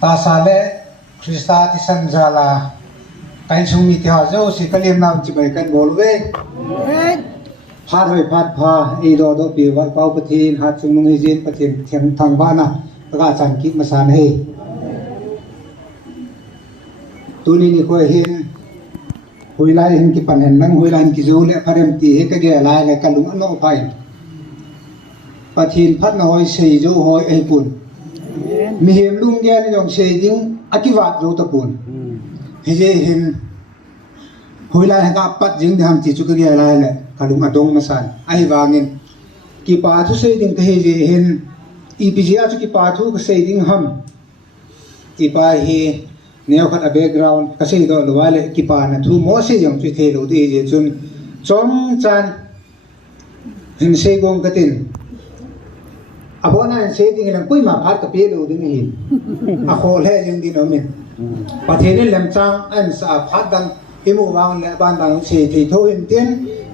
ta sa le Krista ti san jala kain sumi ti ha zo si kalim nam chi bai kan bol ve phat hoi phat pha e do do pi wa pau pathin hat chung nung hi jin pathin thiam thang ba na ka chan ki ma san he tu ni ni khoi hin hui lai hin ki pan hen nang hui lai ki zo le parem ti he ka ge lai le kalung an no phai pathin phat na hoi sei zo hoi ei pun mi hem lung ge ni jong sei ding akiwat zo ta pun he je hin hui lai ha ka pat jing dham ti chu ka ge lai le kalung adong na san ai wangin ki pa thu sei ding ka he je hin ipga chu ki pa thu ka sei ding ham ki pa hi neo khat a background ka sei do lo wale ki pa na thu mo se yang chu the lo de je chun chom chan hin sei gong ka tin abona hin sei ding lang pui ma phat ka pe lo ding hi a khol he jing din omin pathe ne lem chang an sa phat dang imu wang le ban bang se thi tho hin tin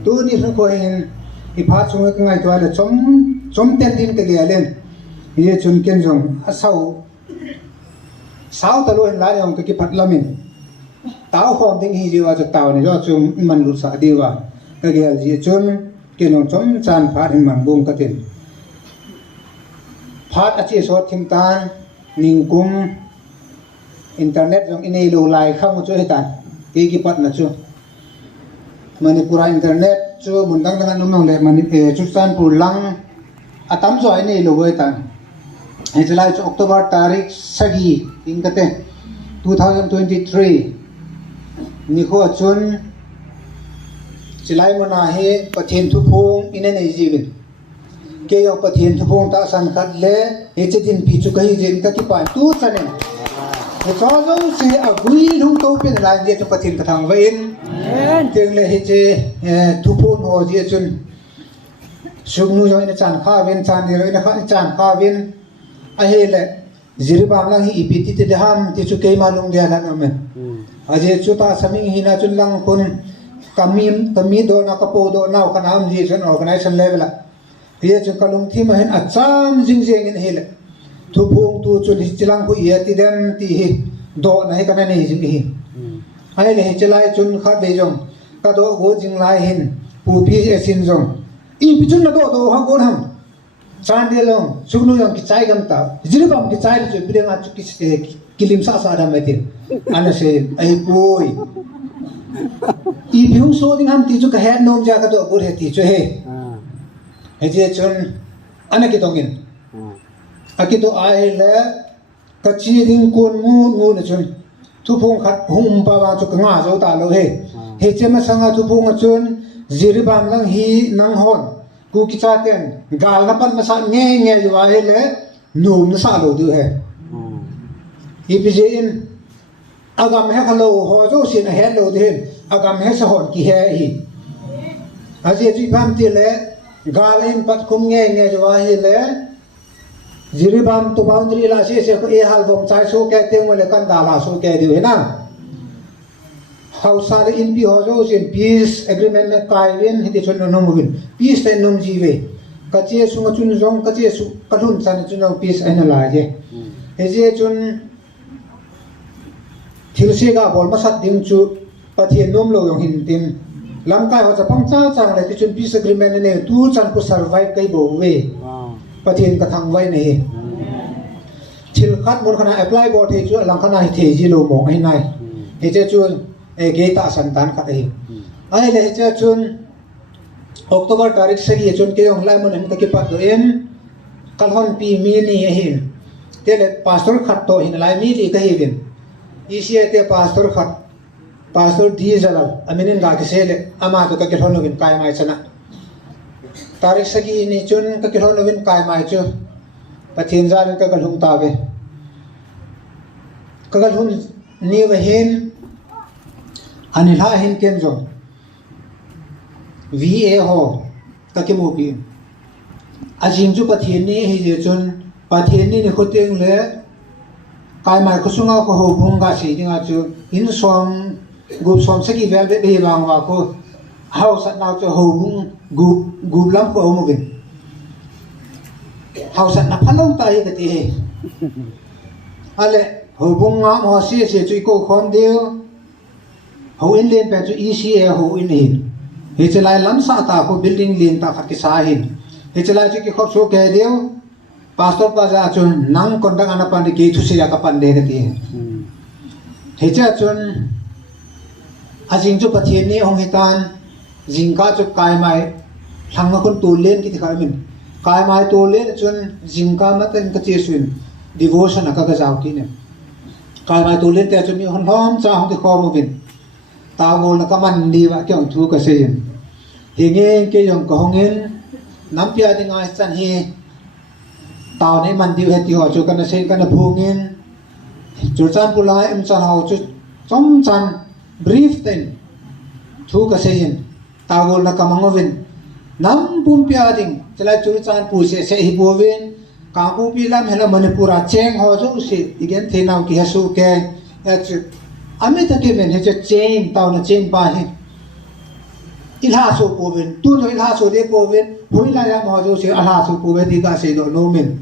tu ni su ko hin i phat chung ka ngai to le chom ten din ka ge len ye chun ken jong a sao ta lo hin la yong ka ki phat lamin tao khom ding hi jiwa chu tao ne jo chum man lu sa diwa ka ge ji chun ke no chom chan phat hin mang bung ka tin phat a chi so thim tan ning kum internet jong inei lo lai khang chu he tan ki pat na chu Manipura internet chu mundang dang nong le mani chu san pur lang atam zo ai nei lo we tan he July chu October tarik sagi in kate 2023 ni kho chun July mona he pathen thu phung ine nei jibin ke yo pathen thu phung ta san khat le he chitin pi chu kai jin ka ki pa tu chane he cho zo se a gui lung to pin la je chu pathen ka thang ve in tiếng lệ hết chế thu phun hồ gì chun sung nu cho nên chăn kha viên chăn đi rồi nó khá chăn kha viên ai hết lệ diri bam lang hi ipiti te ham ti chu ke ma lung dia la men aje chu ta saming hi na chun lang kun kami do na ka po do na ka nam ji chun organization level la ye chu ka lung thi ma hen acham jing jing in hele thu phung tu chun hi chilang ku ye ti dem ti hi do na he ka na nei jing hi ai le chelai chun khat ve jong ka do go jing lai hin pu pi sin jong I pi chun na do ha go ham chan de long sugnu yong ki chai gam ta jiri bam ki chai chu bideng a chu ki kilim sa sa dam metin ana se ai poi I pi hung so ding ham ti chu ka head nom ja ka do go he ti chu he he je chun ana ki tongin akito ai le ka chi ding kun mu na chun thu phung khat hung pa wa chu ka nga zo ta lo he he chema sanga thu phung chun ziri bam lang hi nang hon ku ki cha ten gal na pan ma sa nge wa he le num na sa lo du he hi pi in agam he khalo ho zo sin he lo de agam he sa hon ki he hi a je ji pam ti le gal in pat kum nge wa he le Jiri bam tu boundary la se ko e hal bom chai so ke te ngole kan da la so ke di na hausa le in bi ho jo sin peace agreement me kai win hi chon no mo win peace te nom ji ve ka che su ma chun jong ka che su ka thun chan chun no peace ai na la je he je chun thil se ga bol ma sat ding chu pathian nom lo yong hin tin lam kai ho cha pang cha chang le ti chun peace agreement ne tu chan ko survive kai bo ve pathian ka thang vai nei thil khat mon khana apply bo the chu lang khana hi the ji lo mo ai nai he che chun e ge ta san tan khat ai le che chun October tarik se gi chun ke yong lai mon hem ka ki pat do en kal hon pi mi ni hin te le pastor khat to hin lai mi li ka hi din I sia te pastor di jalal aminin ga ke se le ama to ka ke hon win kai mai chana tarik sagi ni chun ka ki hon win kai mai chu pathin za ka ka lung ta ve ka ka hun ni ve hin ani la hin ken jo va ho ka ki mo pi ajing ju pathin ni hi je chun pathin ni khoteng le kai mai ko sunga ko ho bung ga si dinga chu in som gup som sagi vel be bang wa ko house at now to home gu lam ko mo gin house at na phalong tai ka ti ale hồ bung ngã mò xia xia chui cô khom điêu hồ in lên bên chui ECA hồ in hin hệ chế lại lắm sa ta có building liền ta phát cái sa hin hệ chế lại chui cái khóc số cái điêu pastor baza chun nang kon dang ana pan ki thu sia ka pan de ka ti hệ chế chun ajing chu pathian ni ong hitan jingka chu kai mai thang ma kon tu len ki ti khai min kai mai tu len chun jingka na ten ka chi suin devotion ka ga jaw ki ne kai mai tu len te chu mi hon hom cha hong ti kho mo bin ta gol na ka man di wa kyong thu ka se yin hi nge ke yong ko hong in nam pia ding ai chan hi tao này mình điều hết điều cho cái này xem cái này phù nghiên chủ trang phụ lại em cho họ cho trong trang brief tên thu cái gì tao gọi là cái mong viên nắm bùn bia đình cho lại chủ trang phụ sẽ hi bùa viên cả bùn bia làm hay là mình pura cheng họ cho sẽ igen thế nào kia su cái ame ta cái mình hay cho cheng tao là cheng ba hi ilha so bùa viên tu thôi ilha so để bùa viên hối lại làm họ cho sẽ ilha so bùa viên thì cả sẽ độ nô mình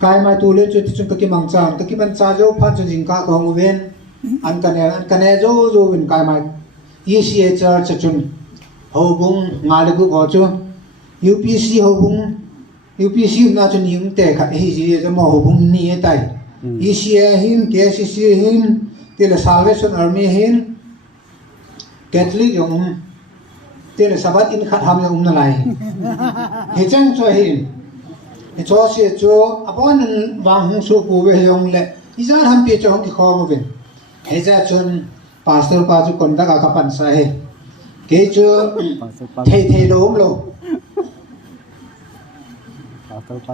kai mai tu le chu chu ka ki mang chan ka ki man cha jo phan chu jing ka ko mu ven an kane jo win kai mai ECA church chun ho bung nga le gu go chu UPC ho bung UPC na chu nim te kha hi ji jo mo ho bung ni e tai ECA hin KCC hin te le Salvation Army hin Catholic yong te le sabat in khat ham yong na lai he chang cho hin cho xe cho abon wang hung su pu ve yong le izan ham pe cho hong ki khom ve he ja chun pastor pa chu kon da ka pan sa he ke chu the lom lo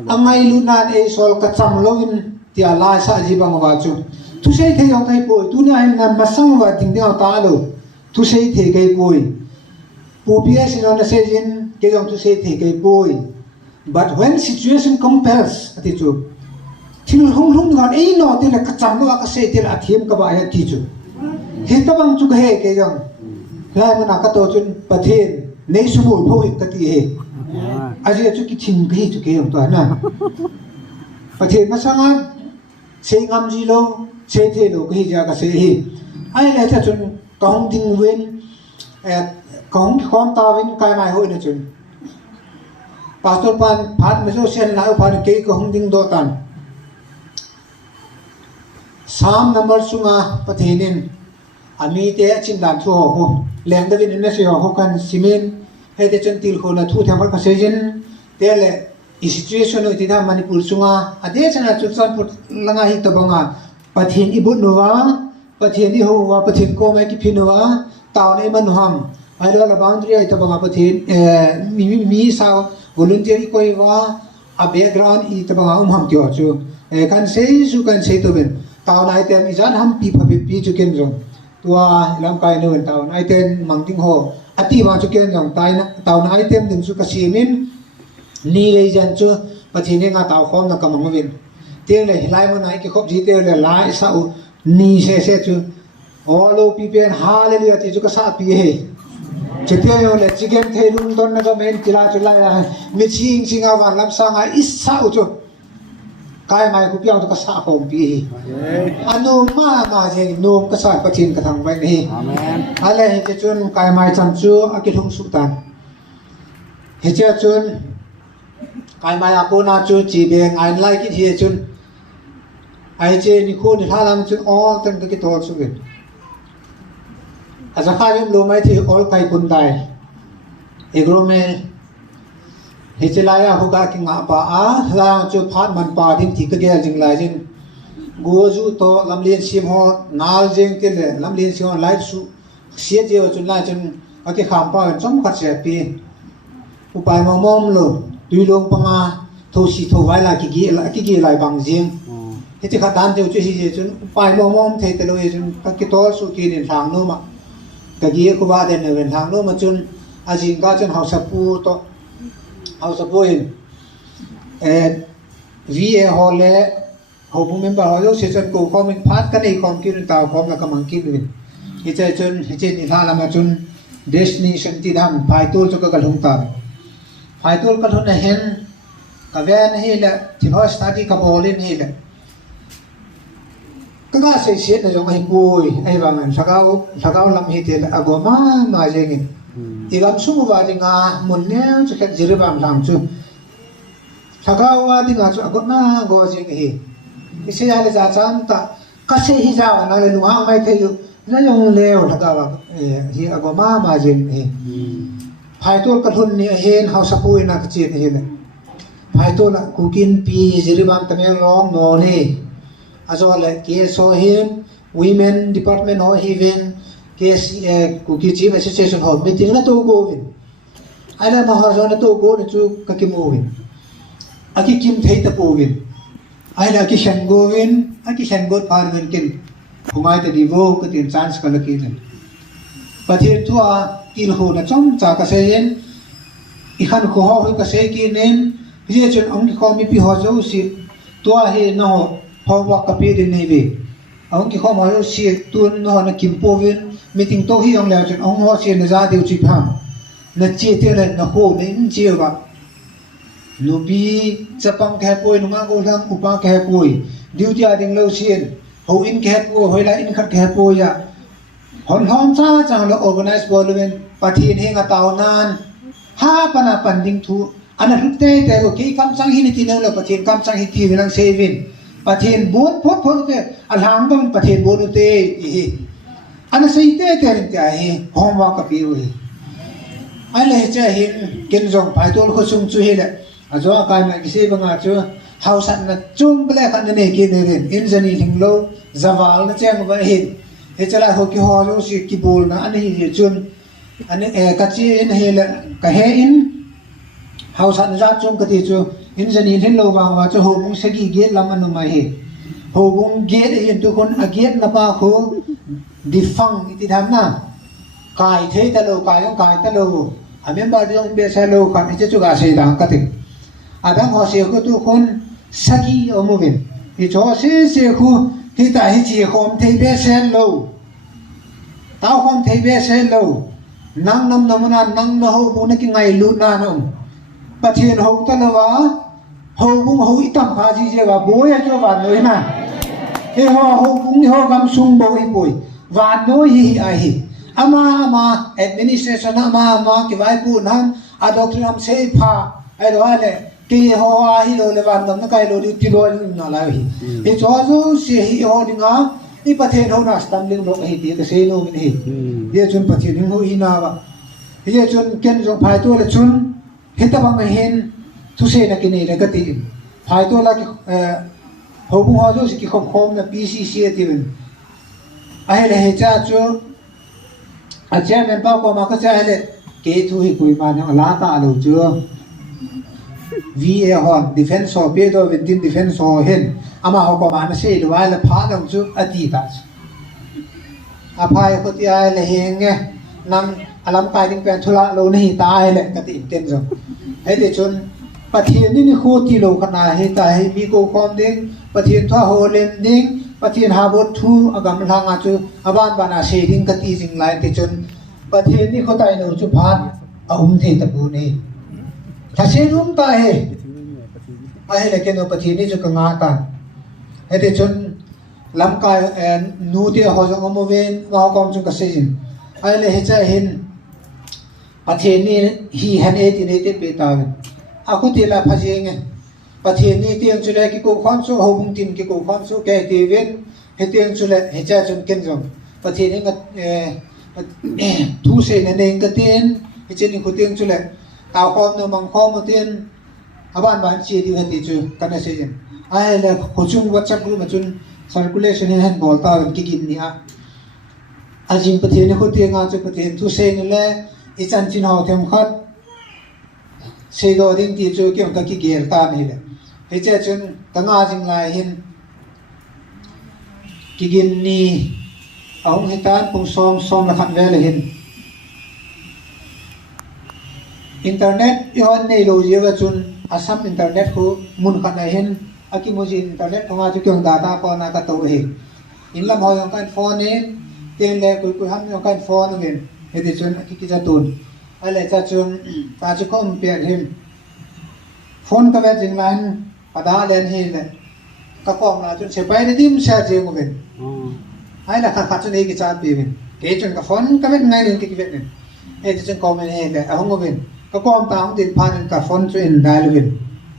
angai lu nan e sol ka cham lo in tia la sa ji bang wa chu tu sei the yong thai poi tu na na ma sang wa ding ding ta lo tu sei the ke poi pu pia sin on se jin ke yong tu sei the ke poi. But when situation compels ati chu thil hung hung ngon ei no te la ka cham lo ka se te la thiem ka ba ya ti chu he ta bang chu he ke jong la na ka to chun pathen nei su mu pho ka ti he aji chu ki thing ki chu ke yong to na pathen ma sanga se ngam ji lo se the lo ki ja ka se hi ai la cha chun kong ding wen kong khom ta wen kai mai hoi na chun pastor pan phat me so sen la phan ke ko hung ding do tan sam number sunga pathinin ami te chin dan thu ho leng da vin ne se ho kan simen he te chen til ko la thu tham ka se jin te le i situation oi ti da manipur sunga ade chana chu chan put langa hi to banga pathin ibut nuwa pathin i ho wa pathin ko mai ki phinwa taw nei man ham ai la boundary ai to banga pathin mi sao volunteer koi wa a background I ta bang ham tyo chu kan sei su kan sei to ben taw nai tem izan ham pi pha pi chu ken jong tua lam kai no ben taw nai ten mang ting ho ati wa chu ken jong tai na taw nai tem din su ka simin ni le jan chu pathine nga taw khom na kam ngawin te le lai mo nai ki khop ji te le lai sa u ni se chu olo pi pen hallelujah ti chu ka sa pi he Chetia yo le chicken the lung don na ga men tila chula ya mi ching singa wan lam sanga isa ucho kai mai ku piang to ka sa khom pi anu ma je nom ka sa pathin ka thang bai ni amen ale he chun kai mai cham chu akithung su tan he che chun kai mai akona chu chi beng ai lai ki thi chun ai che ni khu ni thalam chun all tan ka ki tol su gen Asa kayong lumay ti all kay kunday. Igromel. Hitilaya huga ki nga pa lang chu phat man pa din ti ka gel jing lai jin. Goju to lam lien sim ho nal jing ti le lam lien sim ho lai su sia je chun lai chun ati kham pa chom khat se pi. Upai mom lo tui long pa nga tho si tho vai la ki gi lai bang jing. Hiti khat dan te chu si je chun upai mom the te lo ye chun ka ki tol su ki nin thang no ma. Kagi ko ba den wen hang no ma chun ajin ka chun hausa pu to hausa pu in va hole ho bu member ho yo se chun ko ko min phat ka nei kom ki ta kom la ka mang ki win hi che chun hi che ni la ma chun destination ti dam phai tul chu ka lung ta phai tul ka thon hen ka ven hi la ti ho study ka bolin hi la ก็เสียเสียในตรงไอ้ปุยไอ้บางอันสักเอาลำหิตเลยอากงมาเจงินอีกอันสุ่มว่าดิงามุนเนี่ยจะแค่จิริบามหลังจุสักเอาว่าดิงาจุอากงก็เจงฮีอีเสียเลยจะจำตาก็เสียฮิจาวันนั้นลุงหางไม่เคยอยู่นั่นยังเลวสักเอาว่าฮีอากงมาเจงฮีภายตัวกระทุนเนี่ยเห็นเขาสปุยนักจีนเห็นภายตัวละกูกินปีจิริบามตั้งยังร้องโน่นี่as well as case for him women department or even case kuki chief association hall meeting na to go in ala mahazo na to go na chu kakimovin aki kim thei ta povin ala aki shan govin aki shan god parven kin hungai ta divo ka tin chance ka lakin pathir thua til ho na chom cha ka seyen ikhan ko ho ka se ki nen je chen ong ki ko mi pi ho zo si to he no how what copy the navy ông ki khom ho si tun no na kim povin meeting to hi ong la chen ong ho si na za deu chi pham na chi te le na ho ne in chi ba lu bi chapang khe poi nu ma ko lang upa khe poi duty a ding lo sin ho in khe po hoi la in khat khe po ya hon hom cha cha lo organize bolumen pathin he nga taw nan ha pana panding thu ana rutte te ko ki kam sang hi ni ti no lo pathin kam sang hi ti nang sevinประเทศบุญพดเตะอันหางต้องประเทศบุญเตะอันสิ่งเตะเตะเตะหอมว่ากับพี่เลยอันเลยจะเห็นกินจงไปตัวลูกซุ่มช่วยเลยอาจจะการมาคิดบางอาจจะเฮาสันนัดจุ่มไปเลยขันนี่กินเองอินเจนีถึงโลจาวาลนั่นเจ้ามาเห็นเฮ้ยจะไล่หกกี่หอรู้สิกี่บูลนะอันนี้เห็นจุนอันนี้กัจจินเห็นเลยก็เห็นเฮาสันจัดจุ่มกติจูอินเจนีเห็นโลบางว่าจะโหมุงสกีเกตลำมันมาเห็นโหมุงเกตเห็นทุกคนอาเกตนับว่าโหดิฟังอิติธรรมนะกายเทตะโลกายของกายตะโลอามีบาดีองเบสโลกันอิจจุกาเสดังกติอาดังหัวเสียก็ทุกคนสกีอมุวินอิจฉาเสียคือที่ตาหิจีคอมเทเบสโลตาคอมเทเบสโลนั่งนำนำนั้นนั่งนโหบุญกิไงลุนานมประเทศเขาตะลวะเขาบุ้งเขาอิตัมขาจีเจว่าบัวจะวานน้อยนะเฮ้เขาบุ้งเขากำซุ่มบัวอีปุยวานน้อยฮีไอฮีอามาแอดมินิสเทชันอามากี่วันพูดนั้นอาดอกทำเสพาไอ้ตัวอะไรกี่เขาอาฮีโลเลวันนั้นนักไอ้โลดิติโลนั่นแหละฮีไอ้ชาวจูเสียฮีเขาดิ้งอ่ะนี่ประเทศเขาหน้าสตัมลิงโลกฮีที่ก็เสียโลกฮีเดี๋ยวจนประเทศนี้เขาอีน่าวะเดี๋ยวจนเกินจงพายตัวเลยจนเห็นแต่บางเห็นทุเสนักนี่เลยก็ตีภายตัวละหัวบุ้งหัวจูสิกิคมนะPCCที่เป็นไอ้เลยจ้าจูอาจารย์เป็นเป้าก็มาก็จะให้เกทุให้คุยมาเนี่ยลาตาเราเจอ VA ฮอน Defense ฮอเปียโดวินดิน Defense ฮอเห็นอามาเขาก็มาไม่ใช่หรือว่าเลยพาเราจูอดีตอาภัยคนที่ไอ้เลยเฮงไงนำอารมณ์กายถึงเป็นธุระเราหนีตายเลยก็ติดเต็มจังไอ้เด็กชนประเทศนี่โคตรที่โลกขนาดให้ตายมีโกความดิ้งประเทศทั่วโฮเลมดิ้งประเทศฮาบดทูอากาศมันทางอาจูอาบ้านบานาเชดิ้งก็ตีสิ่งหลายเด็กชนประเทศนี่เขาตายเราจุพานอาอุ้มเทตะบูนี่ถ้าเชรุ่มตายไอ้เด็กเนาะประเทศนี่จะกังอากันไอ้เด็กชนลำกายนูที่เขาจะเอามาเวนมาเอาความจุกเสียไอ้เลยเห็นใจเห็นประเทศนี้ฮีฮันเอตินเอติเปตาวินอากุติลาพาเจงประเทศนี้เตียงจุเลกิโกคอนโซฮบุงตินกิโกคอนโซแกตีเวนเฮเตียงจุเลเฮจ่าจนเกินจงประเทศนี้ก็ทุเสนเองก็เตียนเฮเจนี่ก็เตียงจุเลตาวคอมโนมังคอมเตียนอาบ้านบ้านเชียดิวเฮติจูกันนะเสียนไอ้เลยขจุงวัชกรูมาจุน circulation เห็นบอลตากิกินนี่อาจิงประเทศนี้เขาเตียงอาจจะประเทศทุเสนเลยอีจันจินหอเทียมขัดเสียดอดิ้งที่จูเกี่ยวกับกิเกลตานี่แหละเฮ้ยเจ้าจนตั้งอาจิงลายเห็นกิกินนี่เอาให้ตาปุ่งซ้อมละขันเวลเห็นอินเทอร์เน็ตย้อนในโลกเยอะจนอาศัยอินเทอร์เน็ตเขามุนขันเห็นอากิมุจิอินเทอร์เน็ตของอาจุเกี่ยวกับ data พอนักตัวเองอินลำหอยของการโฟนนี้เตียงเล็กคุยห้ามของการโฟนนั่นเองเฮ้ยจนอากิกิจตุนอะไรจะจนตาจุกมเปลี่ยนหิมฝนก็แบบจริงไรปัดาเลนเฮเลย các con là chúng sẽ bay đi tìm xe riêng của mình hay là khát cho nên cái chat bị mình cái chuyện cái phone cái việc ngay đến cái việc này cái chuyện comment hay là không có mình các con ta không tin phan cái phone chuyện đại luôn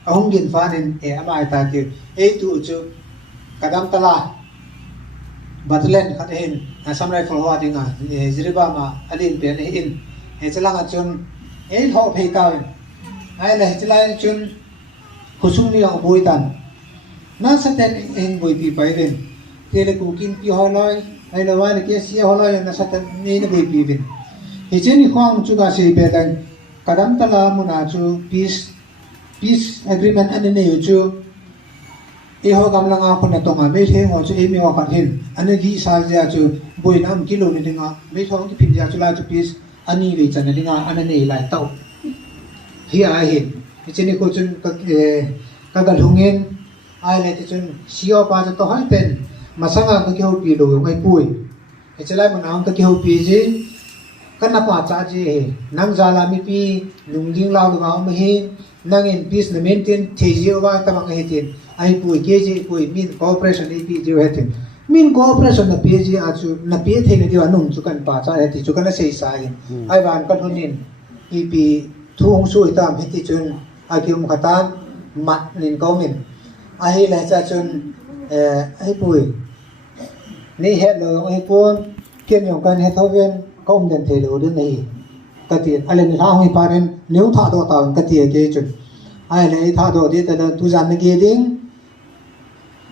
không tin phan nên em ai ta kêu tụ chú cái đam ta là bắt lên khát hen samurai for hoa tiếng à ziriba mà adin bên in cái chuyện là chuyện họ phải cao hay là chuyện là chuyện khusung ni ang buhay tan nasa ten in buhay pi pa rin kaya kukin pi holoy ay lawan kaya siya holoy nasa ten ni na buhay pi rin hijen ikong juga si bedang kadam tala muna chu peace agreement ano na yun chu iho kam lang ako na tonga may he ngo chu emi wa hin ano gi sa ja chu buhay nam kilo ni dinga may thong ki pin ja chu la chu peace ani ve chan na dinga ano nei lai tau hi a hin hijen ko chun kagal hungin ai le ti chun sio pa to hai pen masanga ka ki ho pi lo ngai pui echelai manang ka ki ho pi ji kana pa cha ji nang jala mi pi lungling lao lo ma hi nang in peace na maintain the ji wa ta mang he tin ai pui ke ji pui min cooperation ni pi ji he tin min cooperation na pi ji a chu na pi the ni diwa nung chu kan pa cha he ti chu kana sei sai ai ban ka thunin pi thu hong su itam he ti chun a ki um khatan mặt nên có mình ai là cha chun ai bùi ni hết rồi ai buồn kiên nhung cần hết thâu viên công nhận thế đồ đến này cái tiền ai lên thao hay pa đến nếu thao đồ tao cái tiền kia chun ai lấy thao đồ đi từ tu gian cái tiếng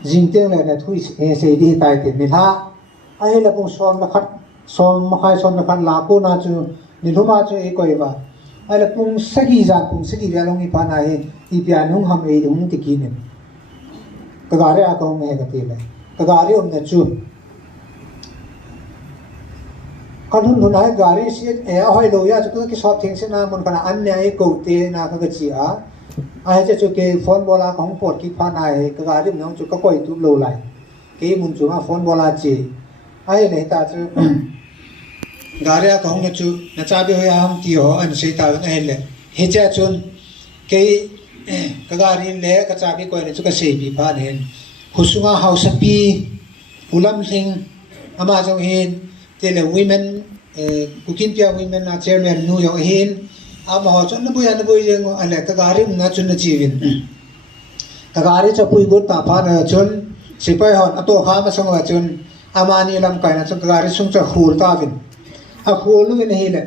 dinh tiếng này là thui sẽ đi tại tiền mình ha ai là bung xóm là khát xóm khai xóm là khát lá cô na chu ni lúc mà chu ai coi mà ai là bung sagi gian bung sagi về long ipan ai ipian nung ham ei dung tiki ne kagare a kong me ka tile kagare om na chu kanun nun ai gari si hoi lo ya chu ki shop thing se na mon kana an ne ai ko te na ka chi a ai che chu ke phone bola kong pot ki phan ai kagare nong chu ka koi tu lo lai ke mun chu ma phone bola chi ai ne ta chu gari a kong na chu na cha bi hoi ham ti ho an sei ta ai le he cha chun ke kagari le ka cha bi koi ne chu ka sei bi phan hen husunga house pi ulam sing ama jong hin tele women kukin pia women na chairman nu yo hin ama ho chon na buya na buy jeng ale kagari na chun na jiwin kagari cha pui gut ta pha na chun sipai hon ato kha ma song wa chun ama ni lam kai na chun kagari sung cha khul ta vin a khul lu ne hi le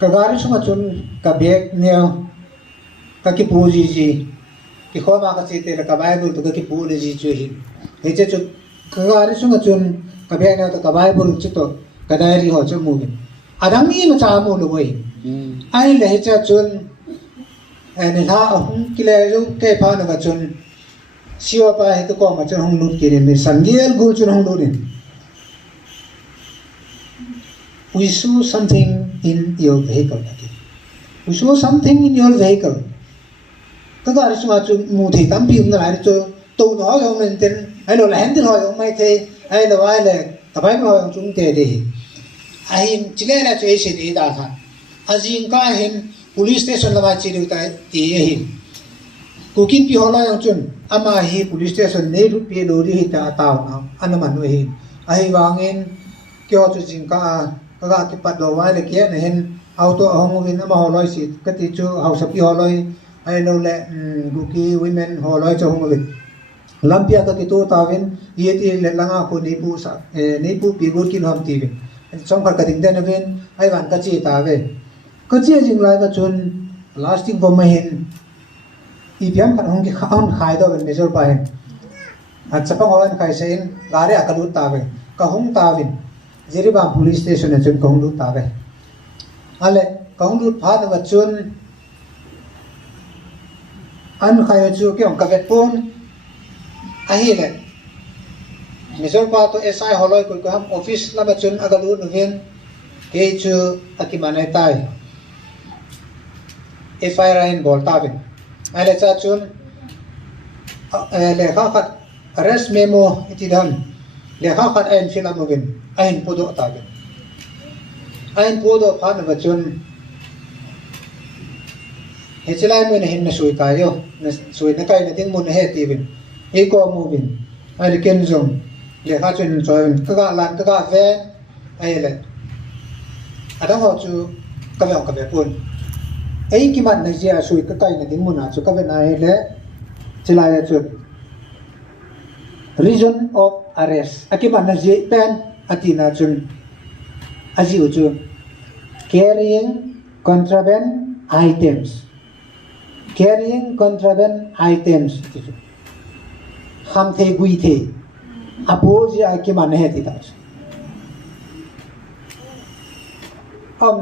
kagari sung chun ka bek neo ka ki pu ji ji ki kho ma ka chi te ka bible to ka ki pu ne ji chu hi he che chu kagari sung chun ka bek na to ka bible chu to ka diary ho chu mu ni adang ni ma cha mu lo boi ai le he cha chun ne ha hum ki le ru ke pha na ka chun siwa pa he to ko ma chun hung lut ki ne sangiel gul chun hung lut ni we saw something in your vehicle we saw something in your vehicle kagari sung chu mu thei tam pi na lai chu to no ho men ten ai lo la hen tin ho mai the ai lo ai le ta bai lo chung te de ai chile la chu se de da tha ajin ka hin police station la ba chi lu tai ti hin kukin pi ho la yang chun ama hi police station ne ru pi lo ri ta taw na an man we hin ai wangin kyo chu jin ka ka ki pat lo wa le ke ne hin auto hong win ama ho loi si ka ti chu house pi ho loi ai lo le kuki women ho loi chu hong win lampia ka ki tu ta win ye ti le langa ko ni pu sa ni pu pi gur ki lam ti win chong kar ka ding den win ai wan ka chi ta ve ka chi jing lai ka chun plastic bom ma hin i piam kan hong ki khaun khai do ben mesor pa hen a chapang hoan khai sein gare akalut ta ve ka hong ta win jeriba police station na chun kong lut ta ve ale kong lut pha na chun an khai chu ki ong ka vet pon a hi le mesor pa to SI holoi ko ham office la ba chun agalu no ven ke chu akimanai tai FIR in bol ta ven ai le cha chun le kha khat arrest memo iti dan le kha khat en filam no ven ain podo ta ven ain podo pha na ba chun he chilai mo na hin na sui ta yo na sui na kai na ting mo na he ti ven ego moving ai ken zong le kha chen choi ka ga lan ka ga ve ai le ada ho chu ka ve pun ai ki man na jia sui ka kai na ding mun na chu ka ve na le chilai chu reason of arrest akiman na ji pen atina chun aji chu carrying contraband items ham the gui the apo ji akiman he ti ta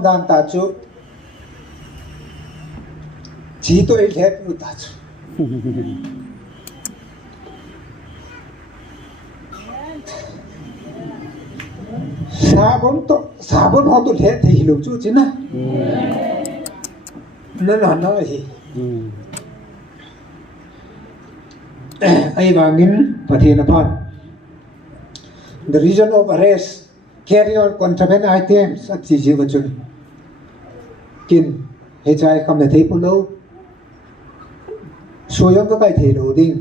dan ta chu ji to il he pu ta chu sabon ho to le thi lu chu chin na nó gì ai bangin pathina phan the reason of arrest carry on contraband items at chi ji chun kin he chai kam na thei pulo soyong ka kai thei lo ding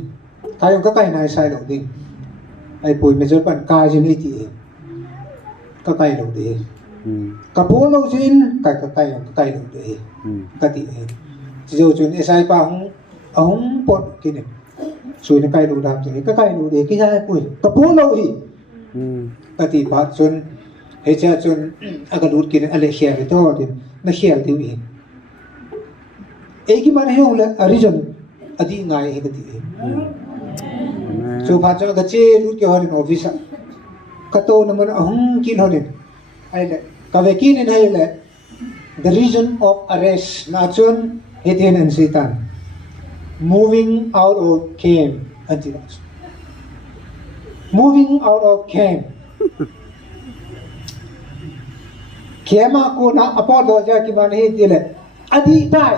kayong ka kai nai sai lo ding ai pui me jor pan ka jin ti ka kai lo de ka po lo jin ka kai lo de ka ti jo chun sai pa hong pot kin sui na kai lo dam ti ka kai lo de ki sai pui ka po lo hi ka ti pa chun he cha chun aga lut kin ale khia ri to tin na khia ti wi e ki man he le reason adi ngai he ti so pa cha ga che lut ke hon office ka to na man hong kin hon ai le ka ve kin ai le the reason of arrest na chun Etienne and Satan moving out of camp antidas moving out of camp kema ko na apo ja ki man he dile adi dai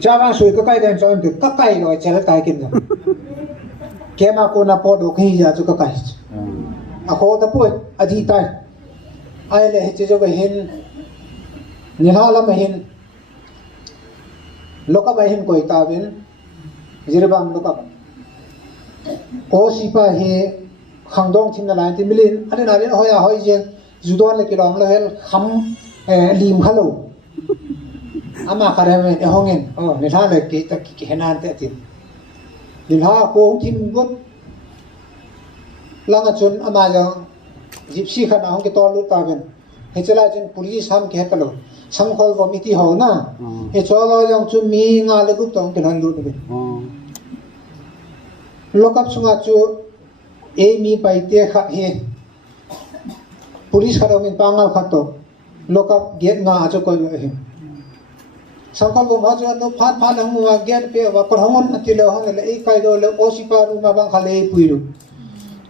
java sui ka kai den chon tu ka kai lo chel tai kin kema ko na po do khi ja chu ka kai a ko ta poi adi tai ai le he jo ba hin ni ha la ma hin loka ba hin koi ta bin jirbam loka o sipa he khangdong thin na lai ti milin ane na rin hoya hoi je judon le kilong la hel kham lim khalo ama khare me e hongen ni tha le ki ta ki henan te tin ni ha ko thin gut langa chun ama ja gypsy khana hong ke tol lu ta ben he chala chen police ham ke kalo samkhol bo miti ho na e cholo yang chu mi nga le gup tong ke nan lu be lokap sunga chu e mi pai te kha he police kharo min pangal khato lokap get nga acho ko he samkhol bo ma chu no phat phat hong wa get pe wa ko hongon ati le hong le e kai do le o si pa ru ma bang khale pui ru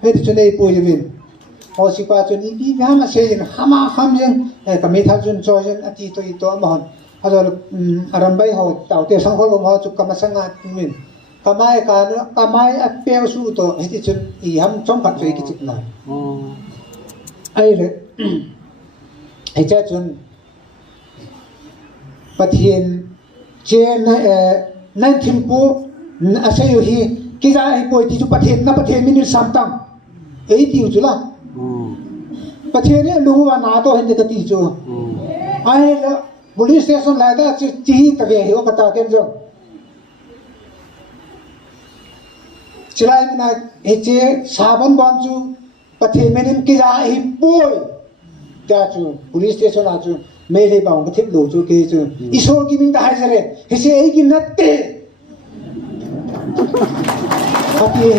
he chu nei pui le bin o si pa chu ni bi ga ma se jin hama kham jin e ka mi tha chun cho jin ati to i to ma hon azar arambai ho tau te samkhol bo ma chu kama sanga min kamai ka no kamai a pe su to he ti chun I ham chom phat rei ki chik na ai le he cha chun pathian che na nan thim pu a se yo hi ki ja hi poi ti chu pathian na pathian min sam tang ei ti chu la pathian ne lu wa na to hen de ti chu ai le police station la da chi ta ve hi o ka ta ken jo chilai na eche sabon banchu pathe menin ki ja hi boy ta chu police station la chu me le baung ka thip lo chu ke chu isor ki min da hai sare he se ei ki natte pathe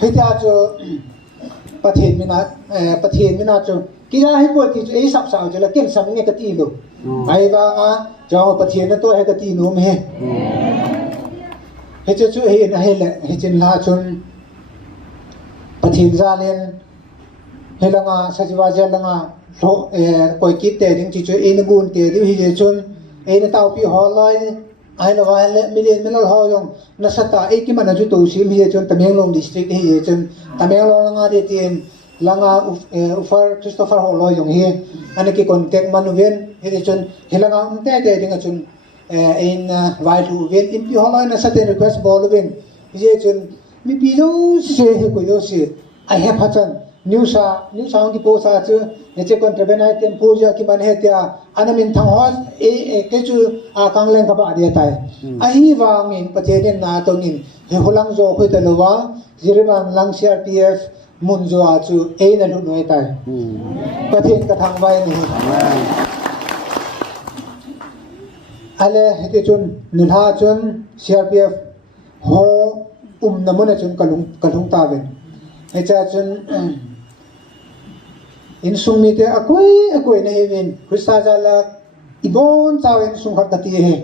he ta chu pathe mina chu ki ja hi boy ti chu ei sap sa chu la ken sam ne ka ti lo ai ba nga jaw pathe na to he ka ti no me he chu he na he le he chin la chun pathin za len he la nga sajiwa ja la nga lo koi ki te ding chi chu e na gun te di hi chun e na tau pi ho lai ai la wa le million mil ho yong na sata e ki man ju to sim hi chun Tamenglong district hi chun Tamenglong nga de tin la nga ufar Christopher ho lo yong hi ani ki contact manu ven he chun he la nga te te ding chun in vai lu ven in pi holai na certain request ball ven je chun mi pi lo se he ko yo se I have hatan new sa ki po sa chu ne che contraband item po ja ki ban he tia anamin thang hos ke chu a kang leng ka ba dia tai a hi wang in pathe den na to ngin he holang zo khoi ta lo wa jiriban lang CRPF mun zo a chu na lu noi tai pathe ka thang bai ni ale he chun nilha chun CRPF ho namona chun kalung ta ven he cha chun in sung ni te akoi na hevin krista jala ibon chawen sung khat ti he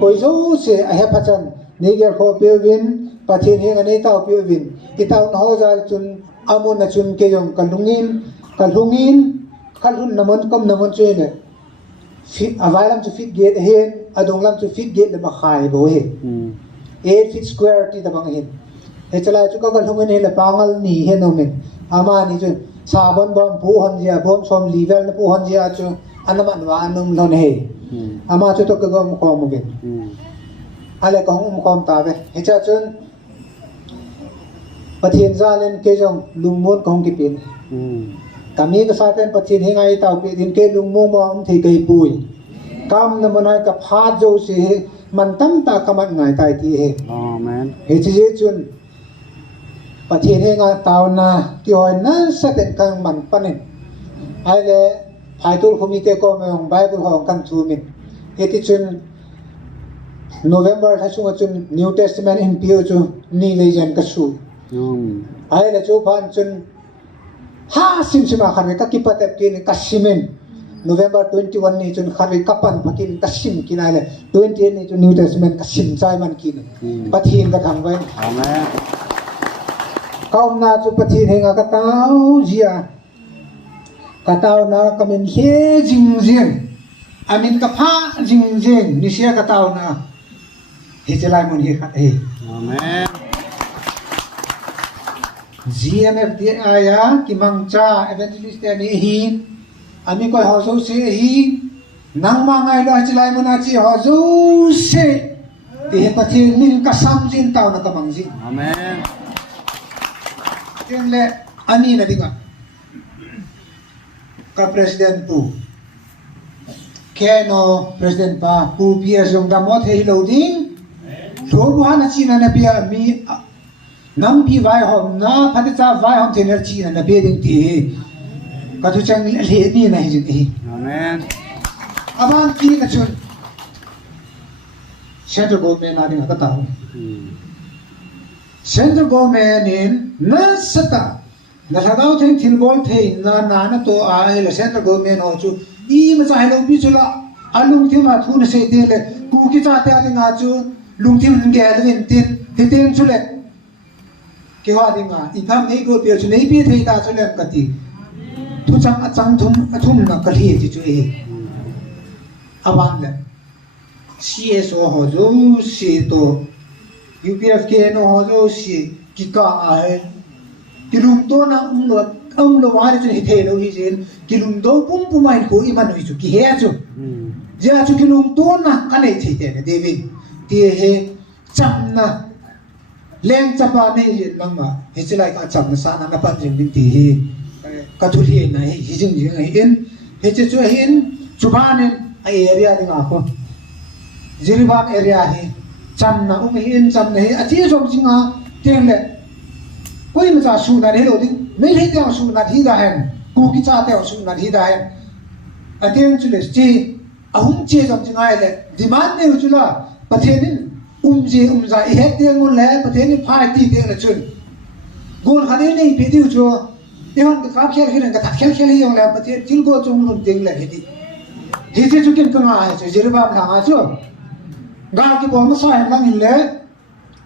koi zo se a he phachan neger kho pewin pathin he ngani taw pewin itaw no jal chun amon na chun ke yong kalungin khalhun namon kom namon chene fit availam to fit gate hen adonglam to fit gate le ba khai bo he 8 feet square ti da bang hen he chala chu ka kalungin he le pangal ni he no men ama ni chu sabon bom pu hon jia bom som level na pu hon jia chu anaman wa anum lon he ama chu to ka gom ko mo ben ale ka hum kom ta be he cha chun pathin zalen ke jong lungmon kong ki pin kami ka saten pathin hingai tau pe din ke lungmon mo am thei kai pui kam na manai ka pha jo se man tam ta kamat ngai tai ti he amen he chi chun pathe he nga tauna ti hoi na saten kang man panin ai le phaitul khumi te ko me ong bible hong kan thu min eti chun November ha sunga chun New Testament in pio chu ni lejan ka su ai le chu phan chun ha sim sima khan ka ki patep kin ka simen November 21 ni chun khari kapan phakin ka sim kinai le 28 ni chun New Testament ka sim chai man kin pathin ka thang wen amen kaum na chu pathin henga ka tau jia ka tau na kamin he jing jing amin ka pha jing jing ni sia ka tau na he chelai mun he khat he amen GMF dia aya ki mangcha evangelist ni hi ami ko ho so se hi nang ma ngai lo chelai mun a chi ho so se ti he pathin nin ka sam jin tau na ka mang jin amen le ani na dinga ka president tu keno president pa pu pia jong da mot he lo ding lo bu na chi na pia mi nam pi vai hom na phat cha vai hom thener chi na be ding ti ka tu chang le ni na hi ji amen aban ki ka chun central government na ding ka ta central government in nasata na thadau thing thilbol thei na na to a le central government ho chu I ma cha hello bi chula alung thi ma thu na se de le ku ki cha ta de nga chu lung thi mun ge le tin tin chu le ke wa de nga I pham nei go pe chu nei pi thei ta chu le ka ti thu chang a chang thum na ka li ji chu e awan le CSO ho zo si to UPF ke no ho zo si ki ka a he ki lum to na lo wari chu hi the lo hi jin ki lum do pum mai ko I man hi chu ki he chu ja chu ki lum to na ka nei thei te ne devin ti he cham na leng chapa nei jin mang ma he chilai ka cham na sa na pan jing din ti hi ka thu hi na hi jing jing hi in he chu hin chu ban in a area ding a ko Jiriban area hi cham na hin cham na hi a chi som singa teng le koi ma cha su na he lo dingไม่ให้เดียวสุนัขที่ได้กูกิจาเดียวสุนัขที่ได้อันเดียวจุลจีอาหุ่นเจจำจริงไงเลยดิมันเนี่ยจุลประเทศนี้จีใจเฮ็ดเดียวงูแหล่ประเทศนี้พายตีเดียวเลยจุลกูนขันนี้พี่ดิวจัวเดี๋ยวมันกับเขียนกันกับเขียนยังแล้วประเทศจิลโกจงลุนเดียงเลยที่ที่จุกินกันมาจุจิรบามทางอาจัวกาที่บอกมาสายนั่งหินเลย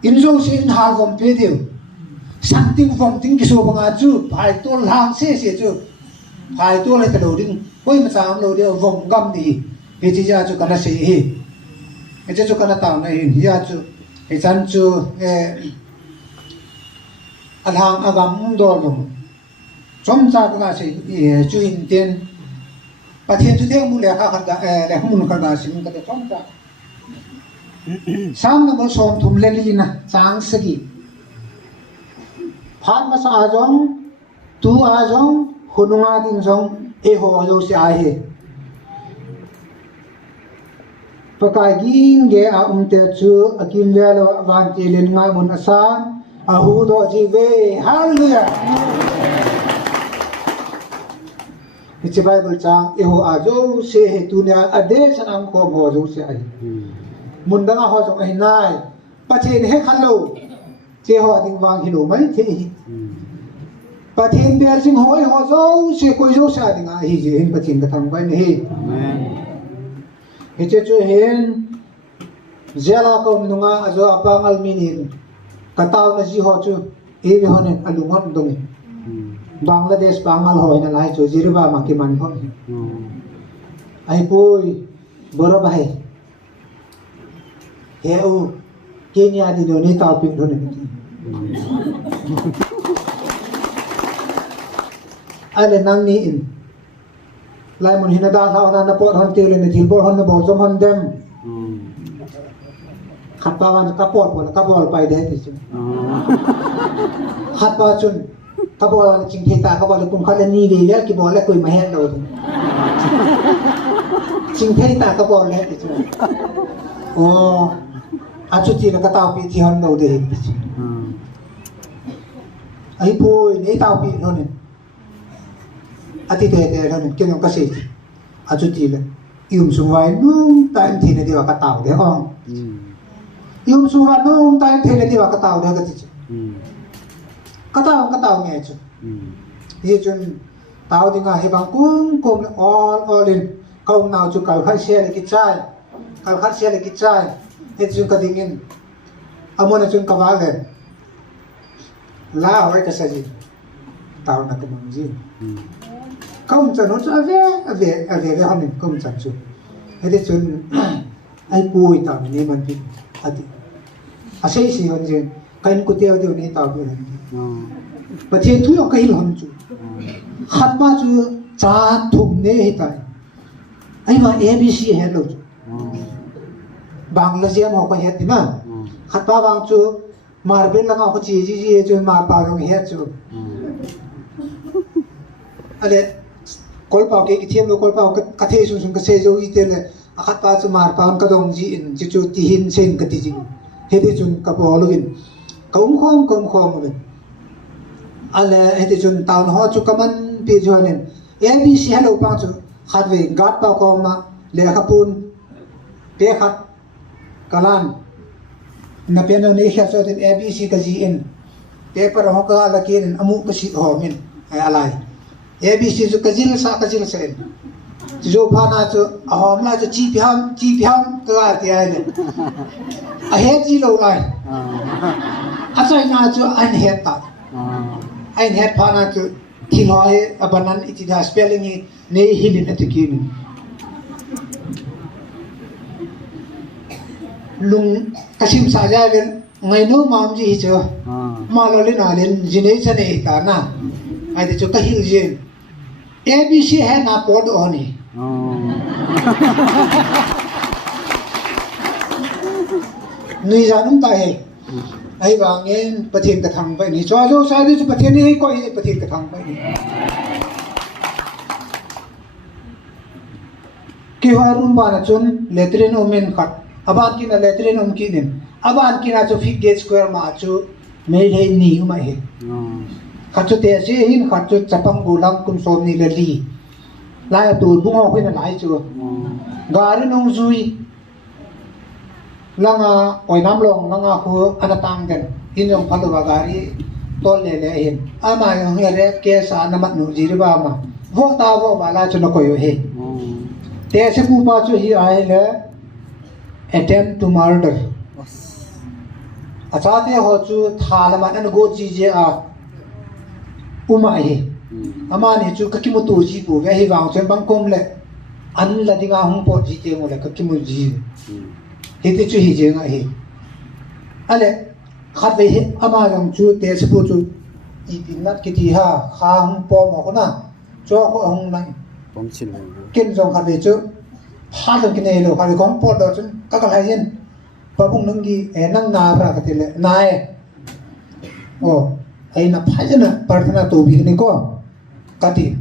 อินโซซีอินฮาร์กอมพี่ดิวsomething from thing ki so banga chu phai to lang se chu phai to le ta lo ding koi ma cham lo de vom gam ni he chi ja chu kana se hi he chu kana ta na hi ya chu he chan chu alhang agam do lo chom cha ka se chu in ten pathian chu de mu le kha kha da le hun kha da sim ka de chom cha sang na mo som thum le li na chang sagi phan ma sa jong tu a jong hununga ding jong e ho jo se a he pakai ging ge a te chu akim velo van ti len ngai mun asan a hu do ji ve hallelujah It's Bible chang e ho a jo se he tu ne a de san ang ko ho jo se ai mun da ho jong ai nai pa chen he khan lo che ho ding wang hi lo mai the pa chen bel sing hoi ho jo se ko jo sa ding a hi je hin pa chen ka thang bai ne he amen he che chu hen zela ko nunga a jo apangal minin ka taw na ji ho chu e be honen alungon dong Bangladesh pangal hoi na lai chu jirba ma ki man hon ai pui boro bai he u Kenya di do ni taw ping thon ni ale nang ni in lai mun hina da tha na pot hon te le ni thil bor hon na bor som hon dem khat pa wan ka pot bol ka bol pai de ti chu khat pa chun ka bol ching the ta ka bol kum kha le ni le le ki bol le koi ma he do ching the ta ka bol le ti chu o a chu ti la ka taw pi ti hon do de ti chu ai poi nei taw pi no ne ati te te no ne ken ka se a chu ti le yum sung vai nung time thi ne diwa ka taw de ong yum sung va nung time thi ne diwa ka taw de ka ti chu ka taw nge chu ye chun taw ding a he bang kum all in kaum naw chu kal khan se le ki chai kal khan se le ki chai he chun ka ding in amona chun ka wa le la hoi ka sa ji taw na ka mang ji kaum chan no cha ve han kaum chan chu he de chun ai pui taw ni man pi ati a sei si hon ji kain ku teo de ni taw bi han pa che thu yo kai lam chu khat ma chu cha thum ne hi tai ai ma abc he lo chu Bangladesh mo ko het na khat pa bang chu marble la ko chi chu ma pa long het chu ale kol pa ke thiam lo kol pa ka the su sung ka se jo i te le khat pa chu mar pa ka dong ji in chu ti hin sen ka ti ji he de chun ka bo lo in kom khom ben ale he de chun taun ho chu ka man pi jo nen abc hello pa chu khat ve gat pa ko ma le kha pun pe khat kalan na piano ni kha so den abc ka ji in paper ho ka la kin amu ka si ho min ai alai abc chu ka jil sa en jo pha na chu a hom la chu chi pham ka ti ai ne a he ji lo lai a sai na chu an he ta an he pha na chu thi loi abanan iti da spelling ni ne hilin atikin lung kasim saja ben ngai no mam ji cho ma lo le na len jine chane ta na ai de cho ka hil jen abc hai na pod oni nui janum ta hai ai wang en pathin ka thang bai ni cho jo sai de pathin ni ko i pathin ka thang bai ki harum ba na chun letrin omen khat aban ki na letrin om ki nin aban ki na chu fig gauge square ma chu me le ni ma he khat chu te se hin khat chu chapang bulang kum som ni le li lai tu bu ngo khoi na lai chu gari nong zui langa oi nam long langa khu anatang den hin yong phalu ba gari tol le le hin ama yong he re ke sa na mat nu ji ba ma vo ta vo ba la chu na ko yo he te se pu pa chu hi ai le attempt to murder acha te ho chu thala man an go ji je a uma he ama ni chu kakimu tu ji bu ve hi wang chen bang kom le an la dinga hung po ji te mo le kakimu ji he te chu hi je nga he ale khat ve he ama yang chu te se pu chu i tin nat ki ti ha kha hung po mo ko na cho ko hung nai kin jong khat ve chu phá được cái này rồi phải có pot đó chứ các cái gì và bung nâng gì nâng na ra cái này nai ai na phá chứ nè partner tu bị này có cái gì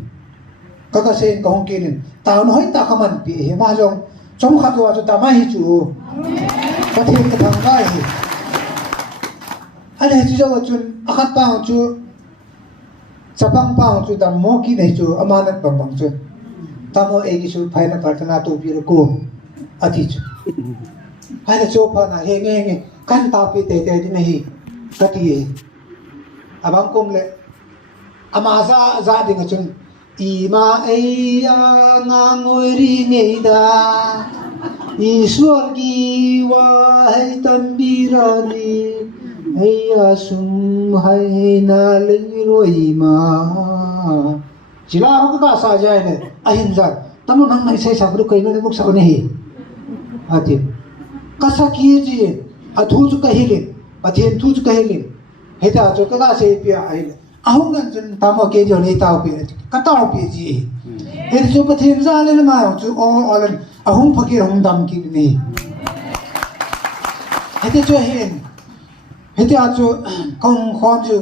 các cái sen có không kia nên tao nói ta không ăn bị mà trong khát rồi ta mai chủ có thêm cái thằng cái anh ấy chỉ cho chun khát bao chu sabang bao chu ta mua kia này chu amanat bằng bằng chu ta mua cái chu phải là partner tu bị cô ati chu hay là chu pa na nghe kan ta bị tê tê đi này cái gì abang kum le ama za đi ngachun ima ai nga ngồi ri ngei da Ishwar ki wahai tambirani ai sum hai na liroi ma chila ho ka sa jai ne ahin za tamu nang nai sai sabru kai ne muk sa ne hi ati kasa ki ji athu chu ka hilin athen thu chu ka hilin heta chu ka se pia ai ahung gan chun tamo ke jo nei tau pi ka tau pi ji he chu pathen za le ma chu o lan ahung phaki hung dam ki ni hete chu hen hete a chu kong khon chu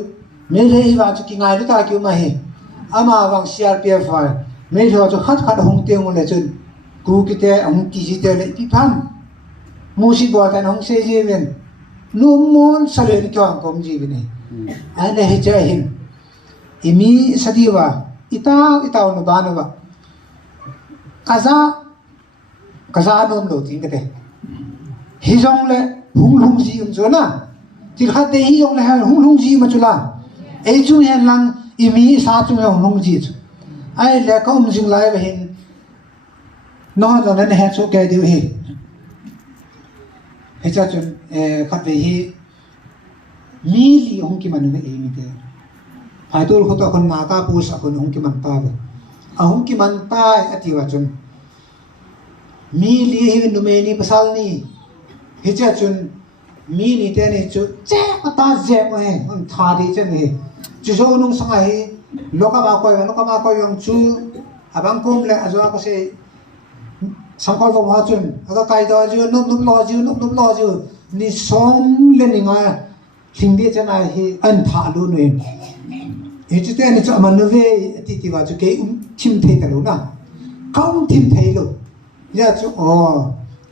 me le wa chu ki ngai lu ta ki ma he ama wang CRPF fa me jo chu khat khat hung te ngol le chun ku ki te hung ki ji te le pi pham mu si bo kan hung se ji men nu mon sa le ki wang kom ji ni ane he cha hin imi sadiwa itaw no ba no ba kaza non lo ting kate hi jong le hung ji zo na ti kha te hi jong le hung ji ma chula e chu hen lang imi sa chu hung ji chu ai le ka jing lai ba hin no no ne he chu ke diu hi he cha chun khat ve hi mi li hung ki manu e mi te Idol ko to kon maka pus ako hung ki man ta ba ahung ki man ta ati wa chun mi li hi nu me ni pasal ni he cha chun mi ni te ni chu che ata je mo he on tha di chen ni chu so nung sanga hi loka ma ko yong chu abang kum le azwa ko se samkol ko ma chun aga kai do ju nup lo ju ni som le ni nga thing di chen ai hi an tha lu nu he chu te ni chu man ve ti ti wa chu ke tim the ta lu na kaum tim the lu ya chu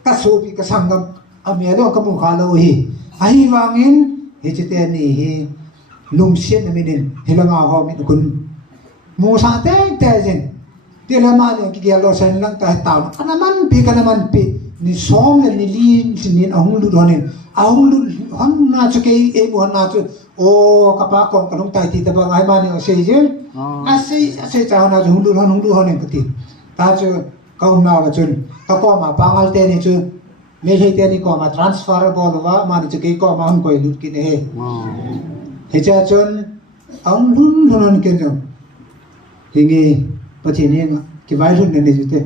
ka so bi ka sangam amia lo ka mu kha lo hi ai wangin he chu te ni hi lum sien mi din helanga ho mi kun mu sa te jin ti la ma ni ki lo sen lang ta ta kana man pi ni som le ni lin sin ahung lu donin ahung lu hon na chu ke e bo na chu kapa kon kanong tai ti ta ba ai ma ni o sei jin ase cha na hung lu hon ni ti ta chu kaum na ba chun ka ko ma pangal te ni chu me he te ni ko ma transfer bo lo wa ma ni chu ke ko ma hon ko lu ki ne he cha chun ahung lu non ke jo hingi pachi ni ki vai lu ne ni ju te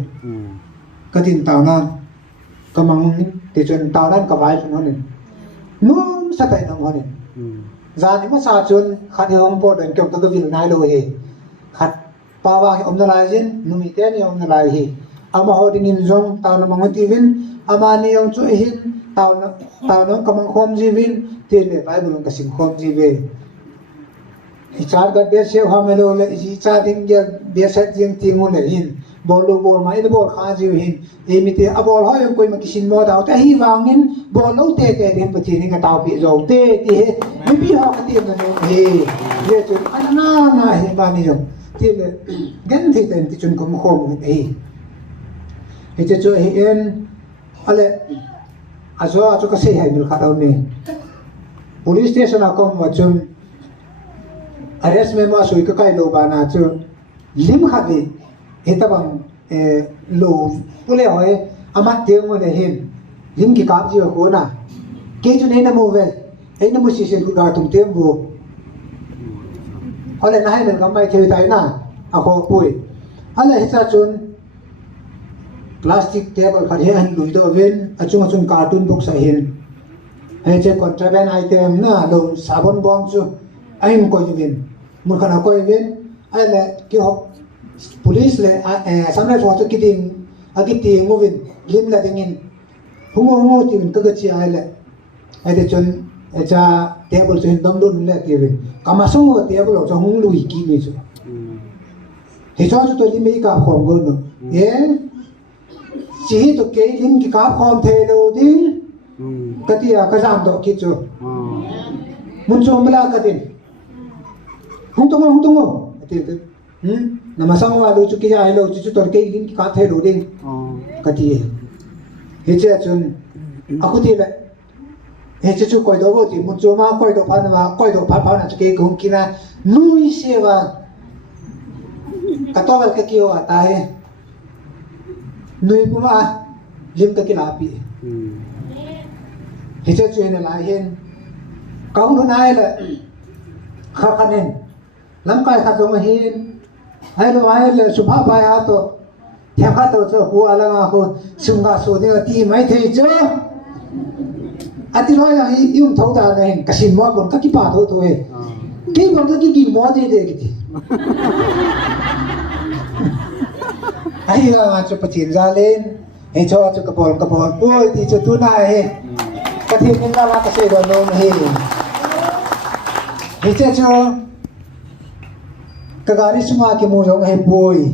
ka tin tao na ka mang te chun tao dan ka vai lu ne num sa tai nong ho ne za ni ma sa chun khat hong po den kyom ta vil nai lo he khat pa wa om na lai jin nu mi te ni om na lai hi ama ho ding in zong taw na mang ti vin ama ni yong chu hin taw na ka mang khom ji vin te le bai bu ka sim khom ji ve hi char ga be se ha me lo le hi cha ding ya be sa jing ti ngun le hin bol mai de bol kha ji hin e mi te a bol ho yong koi ma kisin mo daw ta hi wangin bol lo te den pa ti ni ka taw pi zo te ti he mi pi ho ka ti na no he ye chu na he ba ni jong ti le gen ti ten ti chun ko mo khom he he chu he en ale azo ka se hai mil kha daw ne police station a kom wa chun arrest me ma sui ka kai lo ba na chu lim kha bi heta bang lo pule hoye amat te ngo ne hin lim ki kap ji ko na ke chu ne na mo ve e na mo si se ga tum te bo ale na hai men kam bai the tai na a ko pui ale heta chun plastic table kha he an lui do ven achung cartoon box a hin he che contraband item na lo sabon bom chu aim ko ven mun kana ko ven ale ki ho police le samrai so kiting agiti ngovin lim là dingin hungo tin ka chi ai le ai de chon cha table chen dom dun le ti rin kama songo table cho hung lui ki ni chu he cho to lim mi ka khom go no ye chỉ to ke lim ki ka khom the lo ding ka ti a ka jam to ki chu mun cho mala ka tin hung tong ti nama sang wa lu chu ki ai lo chu to ke lim ki ka the lo ding ka ti he che chun aku ti le he che chu koi do go ti mun cho ma koi do pha na chu ke gong ki na nui se wa ka to ka ki wa ta he nui pu ma lim ka ki la pi he che chu ne la hen kaung nu nai le kha khanen lam kai kha zo ma hin ai lo ai le su pha pai ha to theo khát tôi cho cô ala ngà cô sung gà số thì ti mấy thầy chứ à ti nói là yung thấu ta này cái xin mua còn các cái bà thôi cái còn cái gì mua thì để cái ai là cho phát triển ra lên hay cho cái bồn ôi thì cho tôi này cái thiên nhiên là cái gì đó nó hay cho cái gari sung cái mua giống hay bôi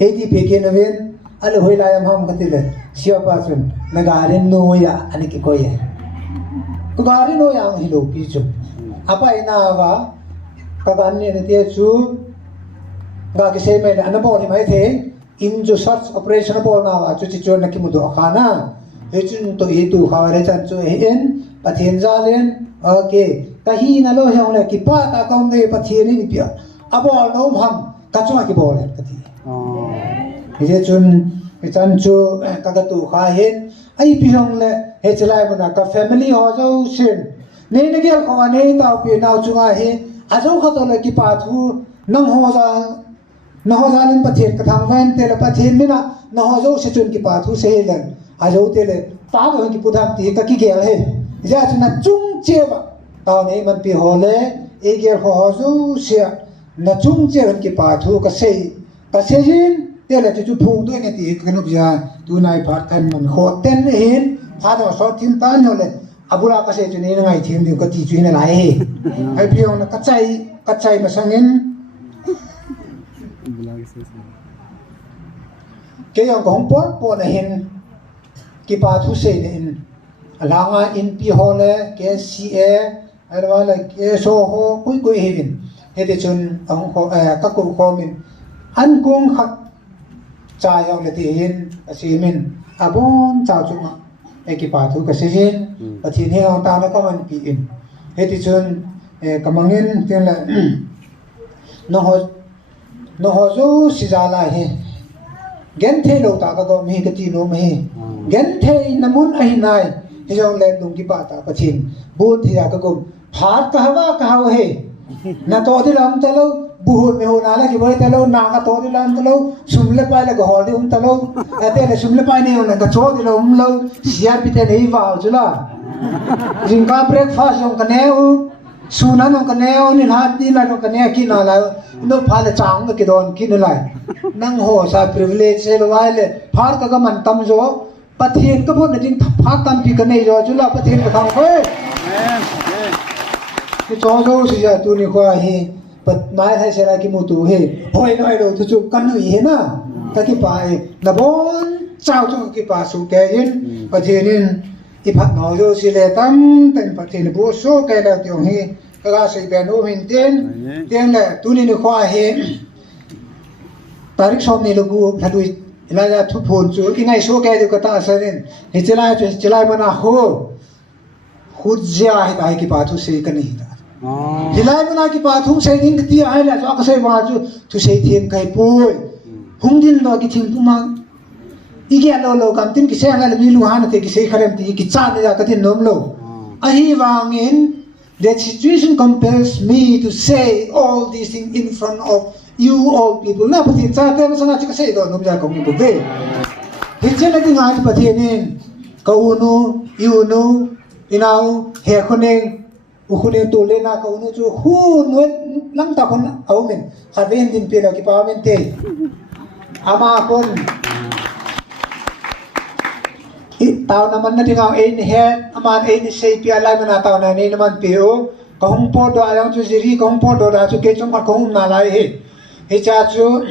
edi peke naven ale hoila yam ham katile siapa sun nagarin noya ani ki koye ko garin noya ang hilo pichu apa ina wa kagan ni te chu ga ki se me na bo ni mai the in jo search operation bol na wa chu chi chon na ki mu do khana he chun to e tu khaware chan chu en pathen jalen okay kahi na lo hong le ki pa ta kom ne pathen ni pia abo no ham ka chu ki bol ka ti thế chun cái chân chu các cái tủ khai hết ai bị hông lệ hết trở lại một cái family họ dâu xin nên cái kia không anh tao bị nào chung ai hết à dâuเขาตัวเลยกี่ป่าทูน้องhọ ra nênประเทศกระทำแฟนเตลประเทศนี่นะน้องhọ dâu sẽ chunกี่ป่าทูเสียเลยà dâuเตลตาก็กี่พูดทำตีก็กี่เกลเฮ้จะชนะจุ้งเจี๊ยบตอนนี้มันปีหัวเลยไอ้เกลเขาdâuเสียนะจุ้งเจี๊ยบกี่ป่าทูก็เสียยินเดี๋ยวเราจะจุดพูด้วยในตีกันนุบยาดูนายพัดกันมันโคตรเต้นเห็นพาตัวสอดทีมตานอยู่เลยอาบุราก็เสียจุดนี้ยังไงทีมเดียวก็ตีจุดในหลายไอ้เพียงนะกัดใจมาสังเงินเกี่ยวกับของปอนเห็นกี่ปาทุเสนเห็นหลังอินปีฮอลเลยเกสีอะไรวะเลยเกโซโฮคุยเห็นเฮ็ดจนของกักกุคอมินอันกุ้งขัดใจเอาเลยที่เห็นสีมินอาบอนเจ้าจุมาไอ้กี่ปาทุกเสียนปฏิเนียงตาแล้วก็มันปีอินเฮ็ดจนกำลังเงินเท่าไรน้องจูสิจาลาเฮเงินเทโลตากก็มีกติโนมีเงินเทนมุนไอ้นายที่เราเล่นลุงกี่ปาตาปฏินบูดที่เราก็พาดกะว่าเฮนาโตที่เราตะลุบูดไม่หัวนาละกี่บริตะลุนากะโตที่เราตะลุสุมเลไปละก็ฮอลที่ตะลุแต่เนี่ยสุมเลไปเนี่ยนะก็โชที่เราเสียพิเตนอีวาวจุล่ะจิงกาเบรกฟาสต์องกันแนวสุนันองกันแนวนี่ฮัดนี่ละองกันแนวกินอะไรโนพาเลจางก็กินโดนกินอะไรนั่งโหซา privilege เซลไว้เลยพาร์ก็มันตั้มโจปะเทียนก็พูดนะจริงพาร์ตั้มปีกันเนี่ยจุล่ะปะเทียนก็ทำเฮ้ยที่โจสิจะตัวนี้ก็เฮปัดไม้ไทยเสร็จแล้วกิมุตุเฮพอยน้อยเราทุกกันนี่เฮนะก็กี่ป่านะบอนเจ้าทุกกี่ป่าสุแกยินปะเทียนอีพัดน้อยโจสิเลตั้มเป็นปะเทียนบัวโซแกแล้วที่องเฮก็ใส่เป็นโอมินเตียนแหละตัวนี้นี่ก็เฮตาริกชอบนี่ลูกถ้าดูแล้วจะทุบพูนจู่กินไงโซแกดูก็ตาเสร็จเฮจิลายมันอ่ะโหखुद जिया है ताई की बात उसे करनी ही था हिलाय बना की बात हम से दिन किया है ला जो कसे बाजू तू से थीम कहीं पोय हम दिन लो की थीम पुमा इगे लो काम तीन किसे अंगल मिलू हान ते किसे खरम ती कि चा ने का तीन नोम लो अही वांगिन that situation compels me to say all these things in front of you all people na pati cha te ma sana kase do nom ja ko mi bu be hiche na ti ngai pati nin ka unu you know inau he khoneng u khoneng to le na ka unu chu hu no lang ta kon au men khaven din pe la ki pa men te ama kon tao naman na tingaw hen aman say pi alay mana tao na ni naman pio kahung po do ayang chu siri kahung po do da chu ke chong kahung na lai he cha chu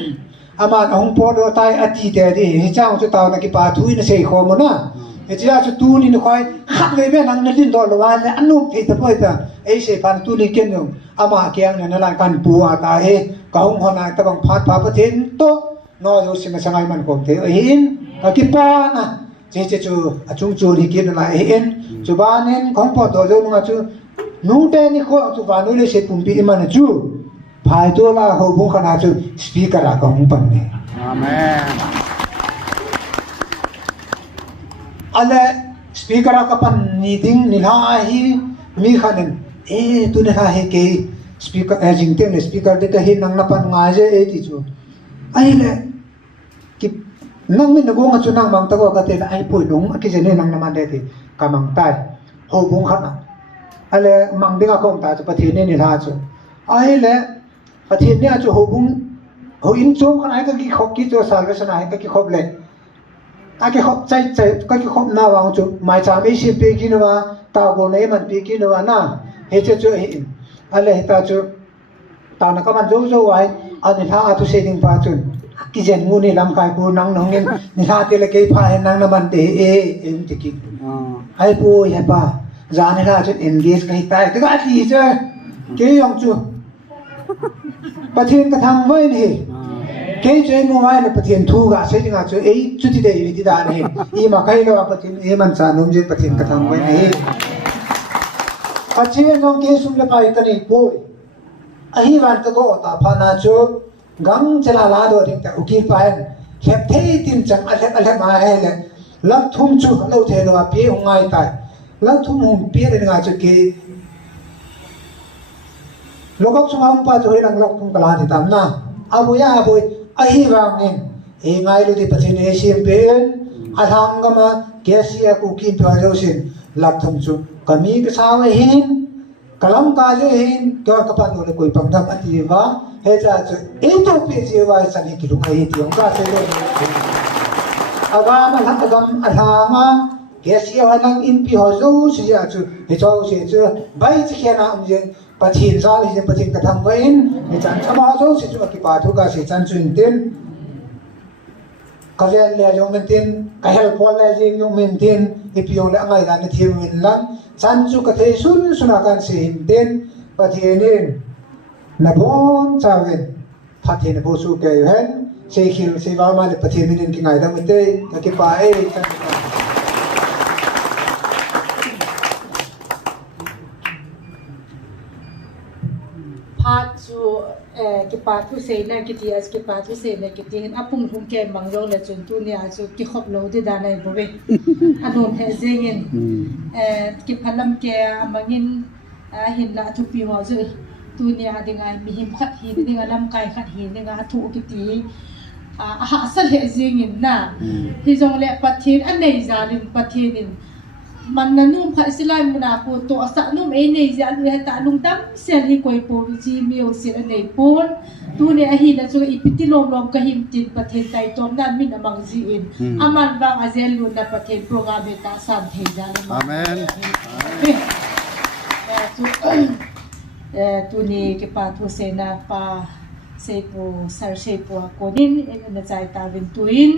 aman ahung po do tai ati te di he cha chu tao na ki pa thui na sei kho mo na he cha chu tu ni khoi khat le me nang na din do lo wa le anu thei ta poi ta sei pan tu ni ken yo ama kyang na la kan pu ata he kahung hona ta bang phat pa pathin to no jo sim sangai man ko te hin ka ki pa na chế chú chung chú đi kia là en chú ba nên không bỏ đồ đâu mà chú nung tên đi khó chú ba nuôi sẽ cùng bị mà chú phải tôi là hậu bung khả năng chú speaker là không bằng này Amen. ale speaker là các bạn meeting ni ha hi mi khả năng tu ne ha he ke speaker jing tên speaker de ka hi nang na pan ngai je ti chú ai le ki nang min nagong at sunang mang tago ka tela ay po nung at kisene nang naman deti kamang tay hobong ka na ale mang dinga kong ta patin ni nila chu ay le patin ni achu hobong ho in chom kan ay ka ki khop ki cho salvation ay ka ki khop le a ki khop chai ka ki khop na wang chu mai cha me shi pe ki na ta go ne man pe ki na na he chu chu he ale ta chu ta na ka man zo zo ai ani tha atu se ding pa chu ki jen ngu ni lam kai pu nang nong ngen ni ha te le ke pha nang na ban te em te ki ai pu ya pa za ne la chu engage kai tai te ga ti che ke yong chu pathin ka thang vai ni ke che mu mai le pathin thu ga se ji ga chu ei chu ti de wi ti da ne i ma kai lo pathin e man sa nom je pathin ka thang vai ni pathin nong ke sum le pai ta ni pu ahi wan ta ko ta pha na chu gang chela la do ding ta uki paen khep thei tin chang ale ma hele lam thum chu lo the lo pi ngai tai lam thum hum pi de nga chu ke lokak chung hum pa chu lang lok thum kala ti tam na abu ya abu a hi wang nen e ngai lo di pathin e sim pen a thang ga ma ke sia ku ki pa jo sin lak thum chu kami ka sa hin kalam ka je hin to ka pa no le koi pam dam ati wa he cha chu e to pe je wa sa ni ki lu ai ti ong ka se le aga ma thang gam a tha ma ke sia wa nang in pi ho zo si ya chu he cho se chu bai chi khe na am je pathin sa li je pathin ka thang wa in he chan chama zo si chu ki pa thu ka se chan chun tin ka vel le jong men tin ka hel pol le jing jong men tin e pi ong le ngai da ni thim min lan chan chu ka thei sun suna kan se hin tin pathinin na bon chawen pathin bo su ke hen se khil se wa ma le pathinin ki ngai da mi te ka ki pa e chan chu ki pa thu se na ki ti as ki pa thu se na ki ti apung hum ke mangjong le chun tu ni a chu ki khop lo de da nai bo be anon he zengin ki phalam ke amangin hin la thu pi ho zu tu ni a dingai mi him khat hi dinga lam kai khat hi dinga thu ki ti a ha sal he zengin na hi jong le pathin an nei zalim pathinin man na num kha silai muna ko to asa num e nei ja lu ta lung tam sel hi koi po ji mio sil nei pon tu ne a hi na chu ipiti lom lom ka him tin pathen tai tom nan min amang ji in aman bang azel lu na pathen program ta san the ja Amen. tu ni ke pa thu se na pa se po sar se po ko din na chai ta vin tuin